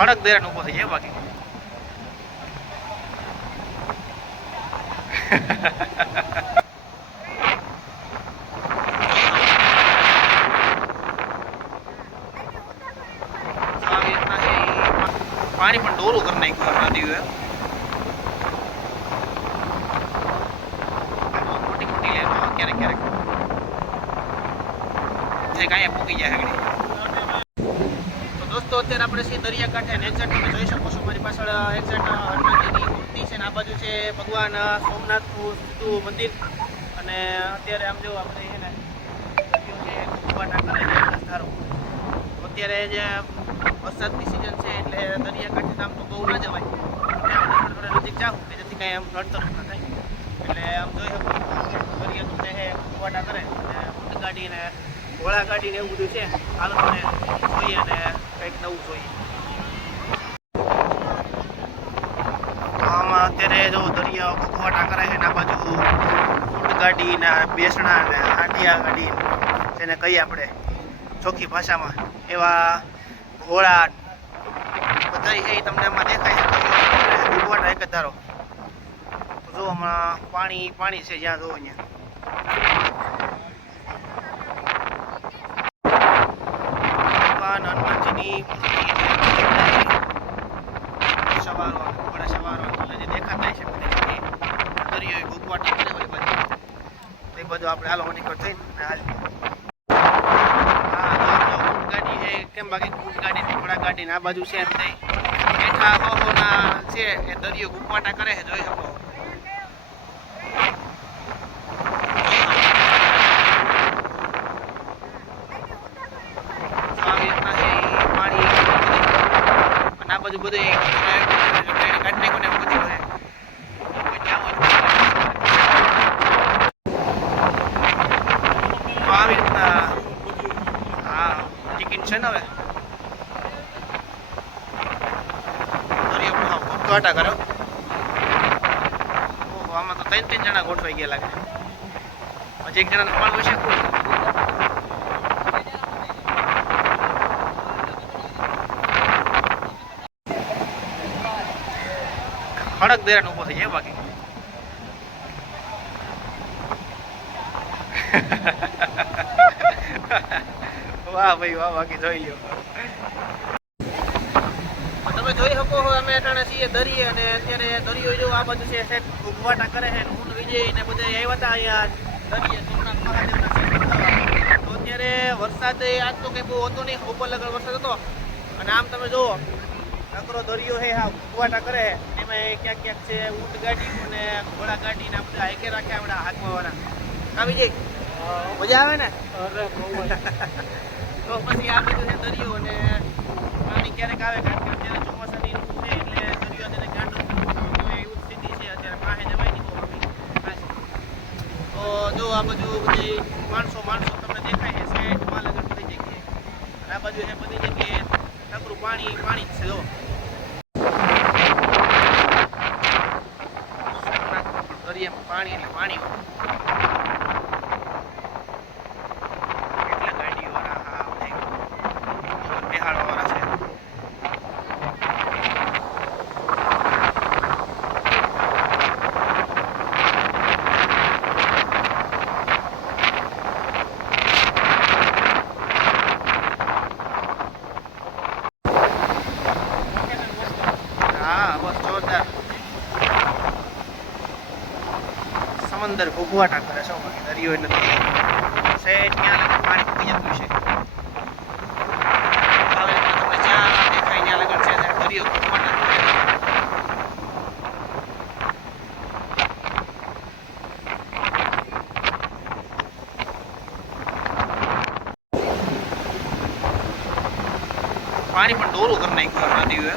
ખડક દેરાન ઊભો થઈ જાય બાકી. પાણી પણ ડોલું કરી નાખ્યું લહેરો ક્યારેક ક્યારેક. જે કાંઈ પૂકી જાય આગળ. તો અત્યારે આપણે છીએ દરિયાકાંઠે અને એક્ઝેક્ટ તમે જોઈ શકો છો. મારી પાછળ એક્ઝેક્ટ હનુમાનજીની મૂર્તિ છે ને આ બાજુ છે ભગવાન સોમનાથનું સીધું મંદિર. અને અત્યારે આમ જો આપણે છે ને અત્યારે જે વરસાદની સિઝન છે એટલે દરિયાકાંઠે આમ તો બહુ ના જવાય. આપણે નજીક જાઉં કે જેથી કાંઈ આમ રડતર ના થાય. એટલે આમ જોઈ શકો દરિયો તમને છે કરે અને ઊંટ ગાડી ને ઘોડા ગાડી ને એવું બધું છે. હાલ મને જોઈએ અને કંઈક નવું જોઈએ. આમાં અત્યારે જો દરિયા ખોટા કરે છે એના બાજુ ઊંટ ગાડી ને બેસણા ને હાંડિયા ગાડી તેને કહીએ આપણે ચોખ્ખી ભાષામાં, એવા ઘોડા બધા એ તમને આમાં દેખાય છે. કુવાટા એક ધારો. જો હમણાં પાણી પાણી છે જ્યાં જોવો અહીંયા ભગવાન હનુમાનજીની સવારો, ઘોડા સવારો જે દેખાતા છે દરિયો ગુગવાટા કરે હોય બધું. એ બધું આપણે હાલો નીકળ થઈને હાલ. બાકી ઊંટ ગાડી ઘોડા ગાડી આ બાજુ છે એમ થઈ બેઠા હો ના છે, એ દરિયો ગુગવાટા કરે છે, જોઈ શકો તો આવી રીતના છે ઈ પાણી અને આ બધું બધું કાઢી નાખ્યું હા ટિકિટ છે ને હવે. દરિયો કરો ઓહો, આમાં તો ત્રણ ત્રણ જણા ગોઠવાઈ ગયા લાગે. હજી એક જણાને પણ છે કોઈ ખડક દેરાન ઊભો થઈ વાહ ભાઈ, વાહ, બાકી જોઈ લ્યો. તમે જોઈ શકો છો, અમે અટાણે છીએ દરિયે અને અત્યારે દરિયો જો આ બાજુ છે સેટ ઉગવાટા કરે છે હું વિજય ને બધા આવ્યા હતા અહીંયા દરિયે સોમનાથ મહાદેવના સાઈડ તો અત્યારે વરસાદ આજ તો કંઈ બહુ હતો નહીં, ઉપર લગન વરસાદ હતો. અને આમ તમે જુઓ, નકરો દરિયો હે હા, ઉગવાટા કરે છે. એમાં ક્યાંક ક્યાંક છે ઊંટ ગાડી ને ઘોડા ગાડી ને બધા હાઈકે રાખ્યા આપણા આવી જાય મજા આવે ને? તો પછી આ બધું છે દરિયો અને પાણી ક્યારેક આવે કારણ કે અત્યારે ચોમાસાની ઋતુ છે એટલે દરિયો તેને ગાંડો એવું સ્થિતિ છે અત્યારે પાસે જવાય નહીં તો જો આ બધું બધી માણસો માણસો તમને દેખાય છે શેઠ લગન બધી જગ્યાએ. આ બાજુ છે બધી જગ્યાએ ઠાકરું પાણી પાણી જ છે જો સોમનાથમાં પણ દરિયામાં પાણી એટલે પાણી હોય. કેટલા ગાડીઓવાળા હા બધા બેહાડવાવાળા છે હા બસ જોરદાર સમંદર ભૂગવાટા કરે છે બાકી દરિયો એટલે સેટ ત્યાં પાણી પૂકી જતું છે. છે. પાણી પણ દોરું કરી નાખ્યું નદીઓએ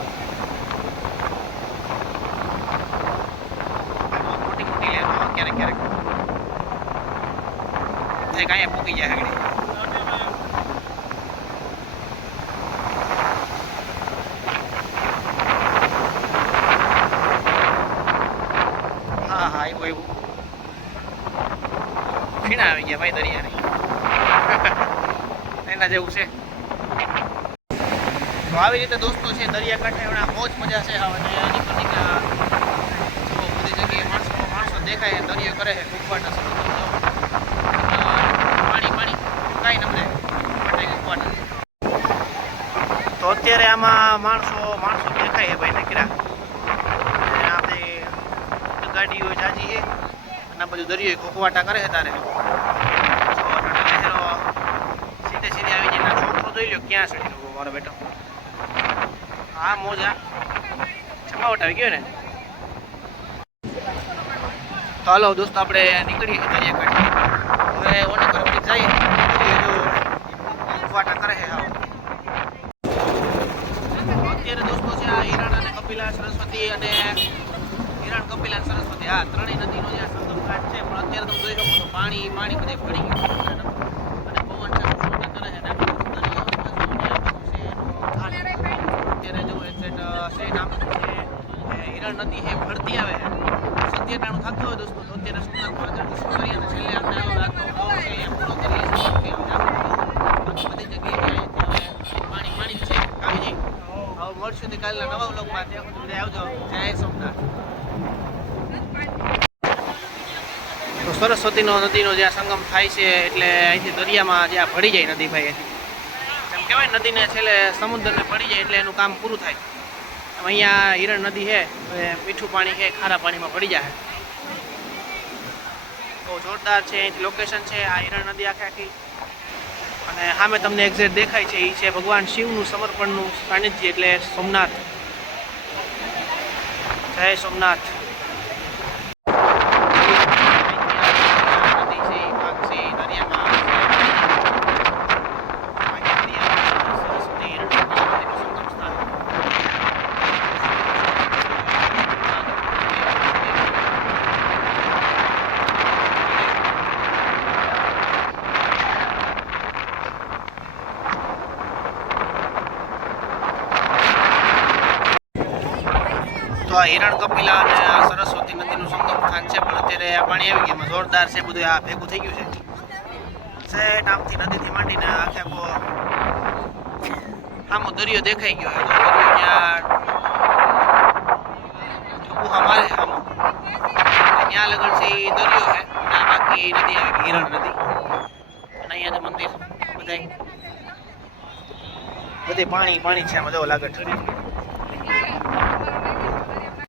મોટી મોટી લહેરો ક્યારેક ક્યારેક જે કાંઈ પૂકી જાય આગળ. હા હા, એવું એવું. ફીણા આવી ગયા ભાઈ દરિયાની. એના જેવું છે. તો આવી રીતે દોસ્તો છે, દરિયાકાંઠે હમણાં મોજ મજા છે હવે નીકળ બધી જગ્યાએ માણસો માણસો દેખાય, દરિયો કરે છે કુંભારના સમુદ્ર જો. અ, પાણી પાણી તો અત્યારે આમાં માણસો માણસો દેખાય છે ભાઈ નકરા આપણે ગાડીઓ જાજી છે અને બધું દરિયો ખોખવાટા કરે છે તારે. સીધે સીધે આવી જાય. છોકરો જોઈ લો ક્યાં છે? મારો બેટો. હા મોજા જમાવટ આવી ગયો ને. તો હાલો દોસ્તો, આપણે નીકળીએ દરિયા કાંઠે. હવે ઓને પર જઈએ કોકવાટા કરે છે અત્યારે દોસ્તો છે આ હિરણ અને કપિલા સરસ્વતી અને હિરણ કપિલા સરસ્વતી. આ ત્રણેય નદીનો જે આ સંગમ ઘાટ છે, પણ અત્યારે તમે જોઈ શકો છો, પાણી પાણી બધે ભળી ગયું અને પવન છે કરે આ આ. અત્યારે જો એ નદી છે ભરતી આવે છે. સત્યનારાયણ થતું હોય દોસ્તો, તો અત્યારે સુંદર દર્શન કરી અને છેલ્લે આપણે છે એ પૂરો કરીએ છીએ કે હવે આપણે બધી જગ્યાએ જાય હવે પાણી પાણી જ છે આવી જાય મળશું કાલના નવા વ્લોગમાં ત્યાં સુધી આવજો. જય સોમનાથ. સરસ્વતીનો નદીનો જે સંગમ થાય છે એટલે અહીંથી દરિયામાં જે આ ભળી જાય નદી ભાઈ જેમ કહેવાય ને, નદીને છેલ્લે સમુદ્રને પડી જાય એટલે એનું કામ પૂરું થાય. અહીંયા હિરણ નદી છે મીઠું પાણી છે, ખારા પાણીમાં પડી જાય. બહુ જોરદાર છે, અહીંથી લોકેશન છે, આ હિરણ નદી આખે આખી. અને સામે તમને એક્ઝેક્ટ દેખાય છે, એ છે ભગવાન શિવનું સમર્પણનું સાનિધ્ય, એટલે સોમનાથ. જય સોમનાથ નદી છે, ભાગ છે, દરિયામાં દરિયામાં સરસ્વતી હિરણ નદીનું સંગમ સ્થાન. તો આ હિરણ કપિલા અને સરસ્વતી નદીનું સંગમ સ્થાન છે, પણ અત્યારે આ પાણી આવી ગયું. જોરદાર છે, બધું આ ભેગું થઈ ગયું છે. સેટ આમથી નદીથી માંડીને આખે આખો આમો દરિયો દેખાઈ ગયો ત્યાં ઉહા મારે છે આમો. ત્યાં લગન છે દરિયો છે, અને બાકી નદી આવી હિરણ નદી. અને અહીંયા મંદિર બધાય. બધે પાણી પાણી છે, આમાં, જો લાગે છે.